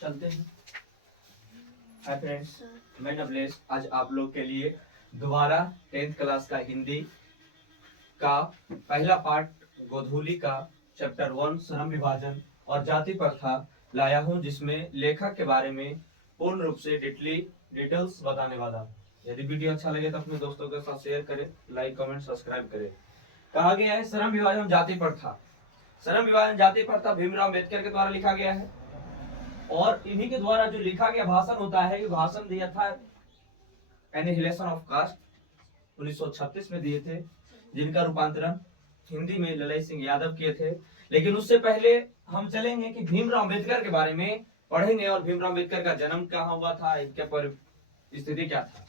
चलते हैं। Hi friends, मैं नवलेश आज आप लोग के लिए दोबारा 10th क्लास का हिंदी का पहला पार्ट गोधूली का चैप्टर 1 श्रम विभाजन और जाति प्रथा लाया हूं, जिसमें लेखक के बारे में पूर्ण रूप से डिटेल्स बताने वाला। यदि वीडियो अच्छा लगे तो अपने दोस्तों के साथ शेयर करें, लाइक कमेंट सब्सक्राइब करें। कहा गया है श्रम विभाजन जाति प्रथा। श्रम विभाजन जाति प्रथा भीमराव अम्बेडकर के द्वारा लिखा गया है और इन्हीं के द्वारा जो लिखा गया भाषण होता है, ये भाषण दिया था एनिहिलेशन ऑफ कास्ट 1936 में दिए थे, जिनका रूपांतरण हिंदी में ललई सिंह यादव किए थे। लेकिन उससे पहले हम चलेंगे कि भीमराव अम्बेडकर के बारे में पढ़ेंगे और भीमराव अम्बेडकर का जन्म कहाँ हुआ था, इनके पर स्थिति क्या था।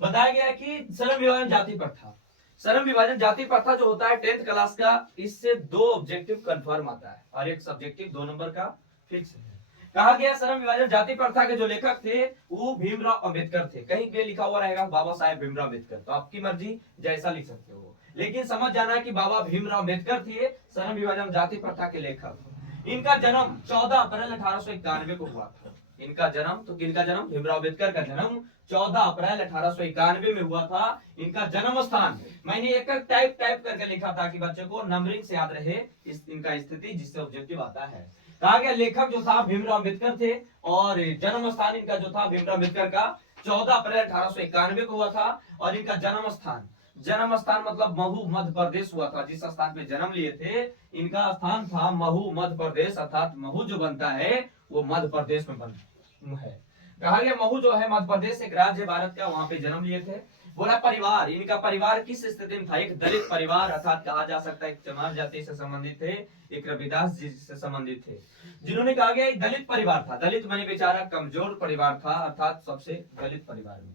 बताया गया कि श्रम विभाजन जाति प्रथा, श्रम विभाजन जाति प्रथा जो होता है 10th क्लास का, इससे 2 ऑब्जेक्टिव कंफर्म आता है और एक सब्जेक्टिव 2 नंबर का फिक्स है। कहा गया श्रम विभाजन जाति प्रथा के जो लेखक थे वो भीमराव अम्बेडकर थे। कहीं पे लिखा हुआ रहेगा बाबा साहेब भीमराव अम्बेडकर, तो आपकी मर्जी जैसा लिख सकते हो, लेकिन समझ जाना है कि बाबा भीमराव अम्बेडकर थे श्रम विभाजन जाति प्रथा के लेखक। इनका जन्म 14 अप्रैल 1891 को हुआ था। इनका जन्म, तो किनका जन्म? भीमराव अम्बेडकर का जन्म 14 अप्रैल 1891 में हुआ था। इनका जन्म स्थान मैंने एक टाइप करके लिखा था कि बच्चों को नंबरिंग से याद रहे इनका स्थिति, जिससे ऑब्जेक्टिव आता है। कहा गया लेखक जो था भीमराव अम्बेडकर थे और जन्म स्थान इनका जो था भीमराव अम्बेडकर का 14 अप्रैल 1891 को हुआ था। और इनका जन्म स्थान मतलब महू मध्य प्रदेश हुआ था। जिस स्थान पे जन्म लिए थे इनका स्थान था महू मध्य प्रदेश, अर्थात महू जो बनता है वो मध्य प्रदेश में बनता है। कहा गया महू जो है मध्य प्रदेश एक राज्य भारत का, वहां पे जन्म लिए थे। बोला परिवार, इनका परिवार किस स्थिति में था? एक दलित परिवार, अर्थात कहा जा सकता है एक चमार जाति से संबंधित थे, एक रविदास जी से संबंधित थे, जिन्होंने कहा गया एक दलित परिवार था। दलित माने बेचारा कमजोर परिवार था, अर्थात सबसे दलित परिवार में।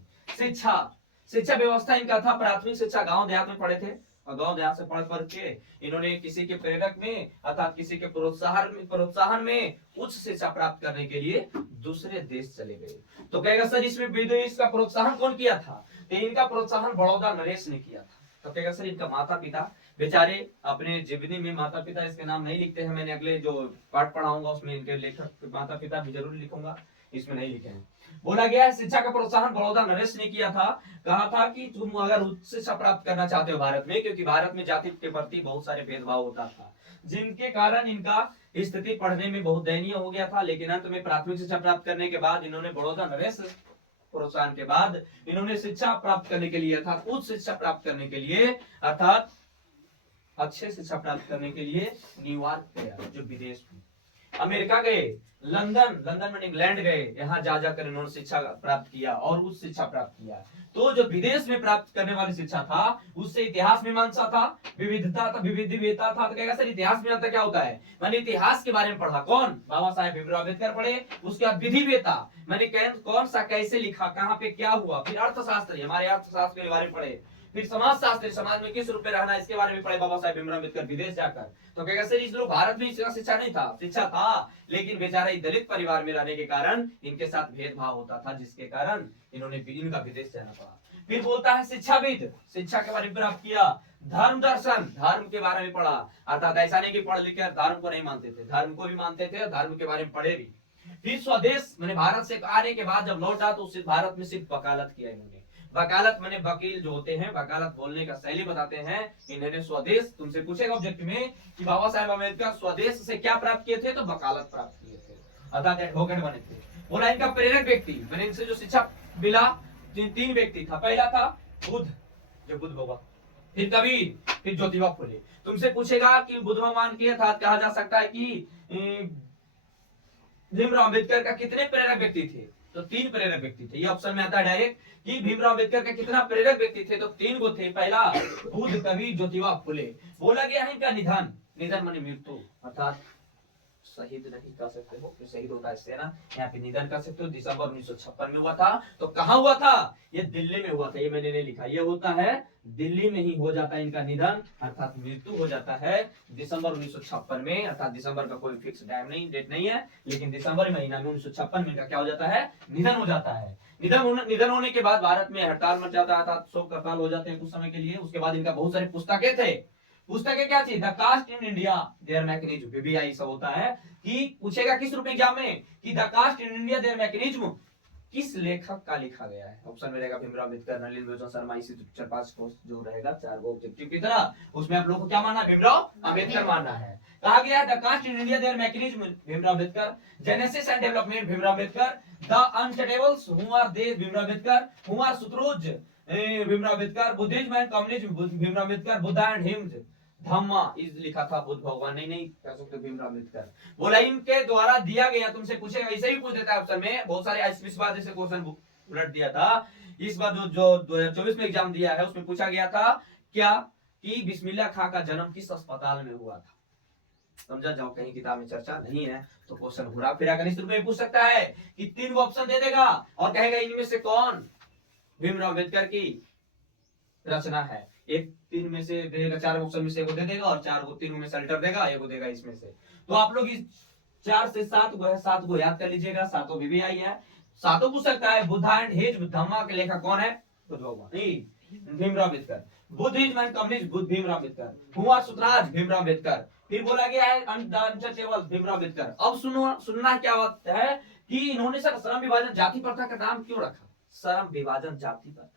शिक्षा व्यवस्था इनका था, प्राथमिक शिक्षा गांव देहात में पढ़े थे और गांव देहात से पढ़ के इन्होंने किसी के प्रेरक में अर्थात किसी के प्रोत्साहन में उच्च शिक्षा प्राप्त करने के लिए दूसरे देश चले गए। तो कहेगा सर इसमें विदेश का प्रोत्साहन कौन किया था? तो इनका प्रोत्साहन बड़ौदा नरेश ने किया था। तो कहेगा सर इनका माता पिता बेचारे अपने जीवनी में माता पिता इसके नाम नहीं लिखते हैं। मैंने अगले जो पाठ पढ़ाऊंगा उसमें इनके लेखक माता पिता भी जरूर लिखूंगा, इसमें नहीं लिखे हैं। बोला गया है शिक्षा का प्रोत्साहन बड़ौदा नरेश ने किया था। कहा था कि तुम अगर उच्च शिक्षा प्राप्त करना चाहते हो भारत में, क्योंकि भारत में जाति के प्रति बहुत सारे भेदभाव होता था, जिनके कारण इनका स्थिति पढ़ने में बहुत दयनीय हो गया था। लेकिन अंत में प्राथमिक शिक्षा प्राप्त करने के बाद इन्होंने बड़ौदा नरेश प्रोत्साहन के बाद इन्होंने शिक्षा प्राप्त करने के लिए अर्थात उच्च शिक्षा प्राप्त करने के लिए अर्थात अच्छे शिक्षा प्राप्त करने के लिए न्यूयॉर्क गया, जो विदेश में अमेरिका गए, लंदन में इंग्लैंड गए, यहाँ जा जाकर इन्होंने शिक्षा प्राप्त किया और उच्च शिक्षा प्राप्त किया। तो जो विदेश में प्राप्त करने वाली शिक्षा था उससे इतिहास मीमांसा था, विविधता था, विविधता था। तो कहेगा सर इतिहास मीमांसा क्या होता है? मैंने इतिहास के बारे में पढ़ा। कौन? बाबा साहेब भीमराव अम्बेडकर पढ़े। उसके बाद विधिवेता, मैंने कौन सा कैसे लिखा, कहाँ पे क्या हुआ। फिर अर्थशास्त्र, हमारे अर्थशास्त्र के बारे में पढ़े। फिर समाज शास्त्र, समाज में किस रूप में रहना, इसके बारे में पढ़े बाबा साहेब भीमराव अम्बेडकर विदेश जाकर। तो कहेगा सर इस लोग भारत में शिक्षा नहीं था, शिक्षा था, लेकिन बेचारा दलित परिवार में रहने के कारण इनके साथ भेदभाव होता था, जिसके कारण इन्होंने इनका विदेश जाना पड़ा। फिर बोलता है शिक्षाविद, शिक्षा के बारे में प्राप्त किया। धर्म दर्शन, धर्म के बारे में पढ़ा, अर्थात ऐसा नहीं कि पढ़ लिख कर धर्म को नहीं मानते थे, धर्म को भी मानते थे, धर्म के बारे में पढ़े भी। फिर स्वदेश मैंने भारत से आने के बाद जब लौटा तो भारत में सिर्फ वकालत किया इन्होंने। वकालत मैंने वकील जो होते हैं, वकालत बोलने का शैली बताते हैं। इन्होंने स्वदेश, तुमसे पूछेगा ऑब्जेक्ट में कि बाबा साहेब अम्बेडकर स्वदेश से क्या प्राप्त किए थे, तो वकालत प्राप्त किए थे, अर्थात एडवोकेट बने थे। बोला इनका प्रेरक व्यक्ति, मैंने इनसे जो शिक्षा मिला 3 व्यक्ति था। पहला था बुद्ध, जो बुद्ध बाबा, फिर कबीर, फिर ज्योतिबा फुले। तुमसे पूछेगा कि बुद्ध भगवान के अर्थात कहा जा सकता है कि भीमराव अम्बेडकर का कितने प्रेरक व्यक्ति थे, तो 3 प्रेरक व्यक्ति थे। ये ऑप्शन में आता है डायरेक्ट कि भीमराव अम्बेडकर का कितना प्रेरक व्यक्ति थे, तो 3 गो थे। पहला बुद्ध, कबीर, ज्योतिबा फुले। बोला गया है इनका निधन माने मृत्यु, अर्थात शहीद नहीं कह सकते हो, शहीद होता है सेना, यहाँ पे निधन कर सकते हो। दिसंबर 1956 में हुआ था। तो कहाँ हुआ था? ये दिल्ली में हुआ था। ये मैंने नहीं लिखा, ये होता है दिल्ली में ही हो जाता है इनका निधन, अर्थात मृत्यु हो जाता है दिसंबर 1956 में। अर्थात दिसंबर का कोई फिक्स टाइम नहीं, डेट नहीं है, लेकिन दिसंबर महीना में 1956 में क्या हो जाता है? निधन हो जाता है। निधन होने के बाद भारत में हड़ताल मच जाता है, अर्थात शोक हड़ताल हो जाते हैं कुछ समय के लिए। उसके बाद इनका बहुत सारे पुस्तक है क्या चीज, the caste in India their mechanism, बीबीआई सब होता है कि पूछेगा किस रूप में एग्जाम में कि the caste in India their mechanism किस लेखक का लिखा गया है। ऑप्शन में रहेगा भीमराव अम्बेडकर, नलिनी मेजर शर्मा, इसी 4-5 जो रहेगा 4 वो ऑब्जेक्टिव की तरह, उसमें आप लोग को क्या मानना है, भीमराव अम्बेडकर मानना है। कहा गया है the caste in India their mechanism Bhimrao Ambedkar, genesis and development Bhimrao Ambedkar, the untouchables who are they Bhimrao Ambedkar, who are Shudras Bhimrao Ambedkar, Buddhism and communism Bhimrao Ambedkar, Buddha and his Dhamma इस लिखा था बुद्ध भगवान, नहीं कह सकते भीमराव अम्बेडकर। बोला इनके द्वारा दिया गया, तुमसे पूछेगा ऐसे ही पूछ देता है ऑप्शन में, बहुत सारे इस बार जैसे क्वेश्चन उलट दिया था इस बार जो 2024 में एग्जाम दिया है उसमें पूछा गया था क्या कि बिस्मिल्लाह खां का जन्म किस अस्पताल में हुआ था। समझा जाओ, कहीं किताब में चर्चा नहीं है तो क्वेश्चन घुरा फिरा कर इस रूप में पूछ सकता है कि 3 ऑप्शन दे देगा और कहेगा इनमें से कौन भीमराव अम्बेडकर की रचना है। एक 3 में से देगा, 4 ऑप्शन में से एगो दे देगा और 4 को 3 में से अल्टर देगा, एगो देगा इसमें से। तो आप लोग इस 4 से 7 को है, 7 को याद कर लीजिएगा, 7 बीबीआई है, 7 पूछ सकता है। बुद्धा एंड हिज धम्मा के लेखक कौन है, बुद्ध भगवान, Bhimrao Ambedkar. Buddhism and communism Buddha Bhimrao Ambedkar, who are Shudras Bhimrao Ambedkar. फिर बोला गया है अनटचेबल भीमराव अम्बेडकर। अब सुनना क्या बात है कि इन्होंने सर श्रम विभाजन जाति प्रथा का नाम क्यों रखा, श्रम विभाजन जाति प्रथा,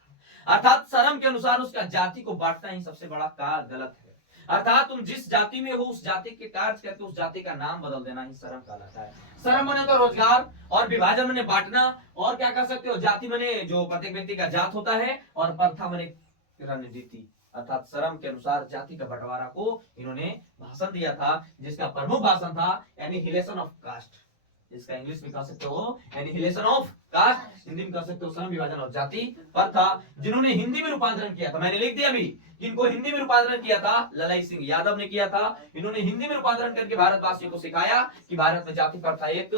अर्थात श्रम के अनुसार उसका जाति को बांटना ही सबसे बड़ा कार्य गलत है। अर्थात तुम जिस जाति में हो उस जाति के कार्य करके उस जाति का नाम बदल देना ही श्रम कहलाता है। श्रम माने तो रोजगार और विभाजन माने बांटना, और क्या कर सकते हो, जाति माने जो प्रत्येक व्यक्ति का जात होता है, और प्रथा माने रणनीति, अर्थात श्रम के अनुसार जाति का बंटवारा को इन्होंने भाषण दिया था, जिसका प्रमुख भाषण था एनिहिलेशन ऑफ कास्ट, इसका इंग्लिश में कह सकते हो एनिहिलेशन ऑफ कास्ट, हिंदी में कह सकते हो श्रम विभाजन और जाति प्रथा, जिन्होंने हिंदी में रूपांतरण किया था। मैंने लिख दिया अभी, जिनको हिंदी में रूपांतरण किया था ललाई सिंह यादव ने किया था। इन्होंने हिंदी में रूपांतरण करके भारतवासियों को सिखाया कि भारत में जाति प्रथा एक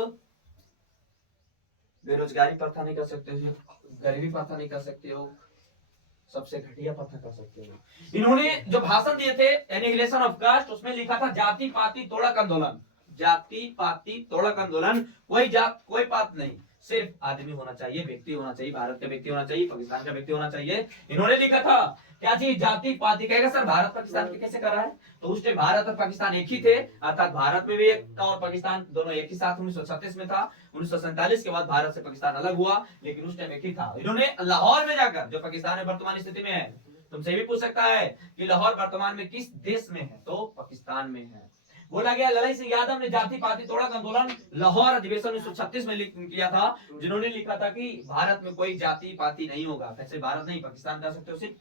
बेरोजगारी प्रथा नहीं कर सकते हो, गरीबी प्रथा नहीं कर सकते हो, सबसे घटिया प्रथा कर सकते हो। इन्होंने जो भाषण दिए थे एनिहिलेशन ऑफ कास्ट, उसमें लिखा था जाति पाति तोड़क आंदोलन, जाति पाति तोड़क आंदोलन, कोई जात कोई पात नहीं, सिर्फ आदमी होना चाहिए, व्यक्ति होना चाहिए, भारत का व्यक्ति होना चाहिए, पाकिस्तान का व्यक्ति होना चाहिए। इन्होंने लिखा था क्या चीज, जाति पाति। कहेगा सर भारत पाकिस्तान के कैसे कर रहा है, तो उस टाइम भारत और पाकिस्तान एक ही थे, अर्थात भारत में भी एक था और पाकिस्तान दोनों एक ही साथ 1936 में था। 1947 के बाद भारत से पाकिस्तान अलग हुआ, लेकिन उस टाइम एक ही था। इन्होंने लाहौर में जाकर, जो पाकिस्तान में वर्तमान स्थिति में है, तुमसे भी पूछ सकता है कि लाहौर वर्तमान में किस देश में है, तो पाकिस्तान में है। बोला गया ललाई सिंह यादव ने जाति पाति तोड़क आंदोलन लाहौर अधिवेशन 1936 में किया था, जिन्होंने लिखा था कि भारत में कोई जाति पाति नहीं होगा। कैसे भारत नहीं, पाकिस्तान कह सकते हो सिर्फ,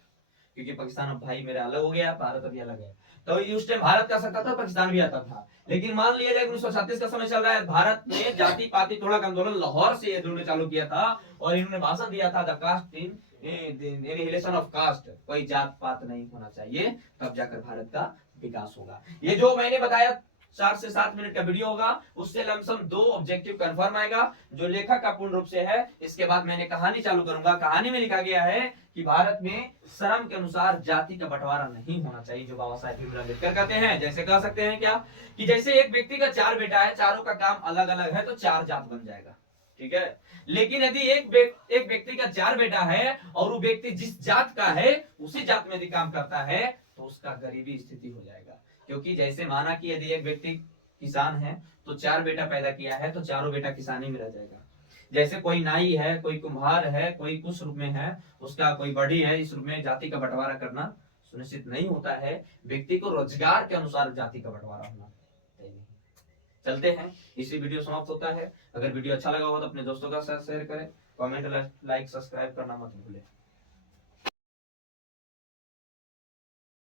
क्योंकि पाकिस्तान अब भाई मेरा अलग हो गया, भारत अभी अलग है, तो उस टाइम भारत कह सकता था, पाकिस्तान भी आता था। लेकिन मान लिया जाए 1936 का समय चल रहा है, भारत ने जाति पाति तोड़क आंदोलन लाहौर से इन्होंने चालू किया था और इन्होंने भाषण दिया था the caste in annihilation of caste, कोई जात पात नहीं होना चाहिए, तब जाकर भारत का विकास होगा। ये जो मैंने बताया 4 से 7 मिनट का वीडियो होगा, उससे लमसम 2 ऑब्जेक्टिव कंफर्म आएगा, जो लेखक का पूर्ण रूप से है। इसके बाद मैंने कहानी चालू करूंगा। कहानी में लिखा गया है कि भारत में श्रम के अनुसार जाति का बंटवारा नहीं होना चाहिए, जो बाबा साहेब भीमराव अम्बेडकर कहते हैं। जैसे कह सकते हैं क्या कि जैसे एक व्यक्ति का 4 बेटा है, चारों का काम अलग अलग है, तो 4 जात बन जाएगा, ठीक है। लेकिन यदि एक व्यक्ति का 4 बेटा है और वो व्यक्ति जिस जात का है उसी जात में यदि काम करता है, तो उसका गरीबी स्थिति हो जाएगा। क्योंकि जैसे माना कि यदि एक व्यक्ति किसान है तो 4 बेटा पैदा किया है, तो चारों बेटा किसानी में रह जाएगा। जैसे कोई नाई है, कोई कुम्हार है, कोई कुछ रूप में है, उसका कोई बढ़ी है, इस रूप में जाति का बंटवारा करना सुनिश्चित नहीं होता है। व्यक्ति को रोजगार के अनुसार जाति का बंटवारा होना चाहिए। चलते हैं, इसी वीडियो समाप्त होता है। अगर वीडियो अच्छा लगा हो तो अपने दोस्तों का साथ शेयर करें, कमेंट लाइक सब्सक्राइब करना मत भूलें।